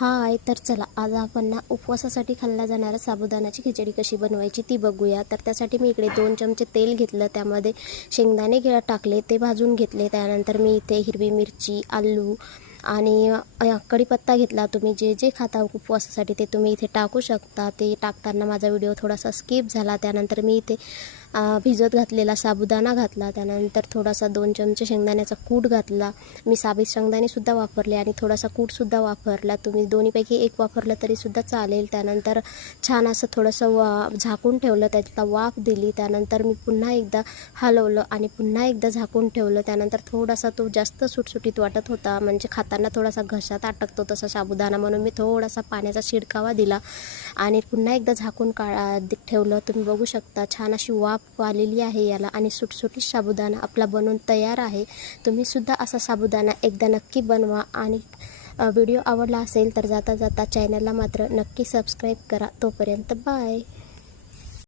हाय, तर चला आज आपण ना उपवासासाठी खाल्ल्या जाणाऱ्या साबुदाण्याची खिचडी कशी बनवायची ती बघूया। तर त्यासाठी मी इकडे 2 चमचे तेल घेतलं, त्यामध्ये शेंगदाणे टाकले, ते भाजून घेतले। त्यानंतर मी इथे हिरवी मिरची, आलू आणि कढीपत्ता घेतला। तुम्ही जे जे खाता उपवासासाठी ते तुम्ही इथे टाकू शकता। ते टाकताना माझा व्हिडिओ थोडासा स्किप झाला। त्यानंतर मी इथे भिजत घातलेला साबुदाणा घातला, त्यानंतर थोडासा 2 चमचे शेंगदाण्याचा कूट घातला। मी साबुत शेंगदाणेसुद्धा वापरले आणि थोडासा कूटसुद्धा वापरला, तुम्ही दोन्हीपैकी एक वापरलं तरीसुद्धा चालेल। त्यानंतर छान असं थोडंसं झाकून ठेवलं, त्याला वाफ दिली। त्यानंतर मी पुन्हा एकदा हलवलं आणि पुन्हा एकदा झाकून ठेवलं। त्यानंतर थोडासा तो जास्त सुटसुटीत वाटत होता, म्हणजे खाताना थोडासा घशात अटकतो तसा साबुदाणा, म्हणून मी थोडासा पाण्याचा शिडकावा दिला आणि पुन्हा एकदा झाकून ठेवलं। तुम्ही बघू शकता छान अशी वाफ आलेली आहे याला आणि सुटसुटीत साबुदाणा आपला बनून तयार आहे। तुम्हीसुद्धा असा साबुदाणा एकदा नक्की बनवा आणि व्हिडिओ आवडला असेल तर जाता जाता चॅनलला मात्र नक्की सबस्क्राईब करा। तोपर्यंत बाय।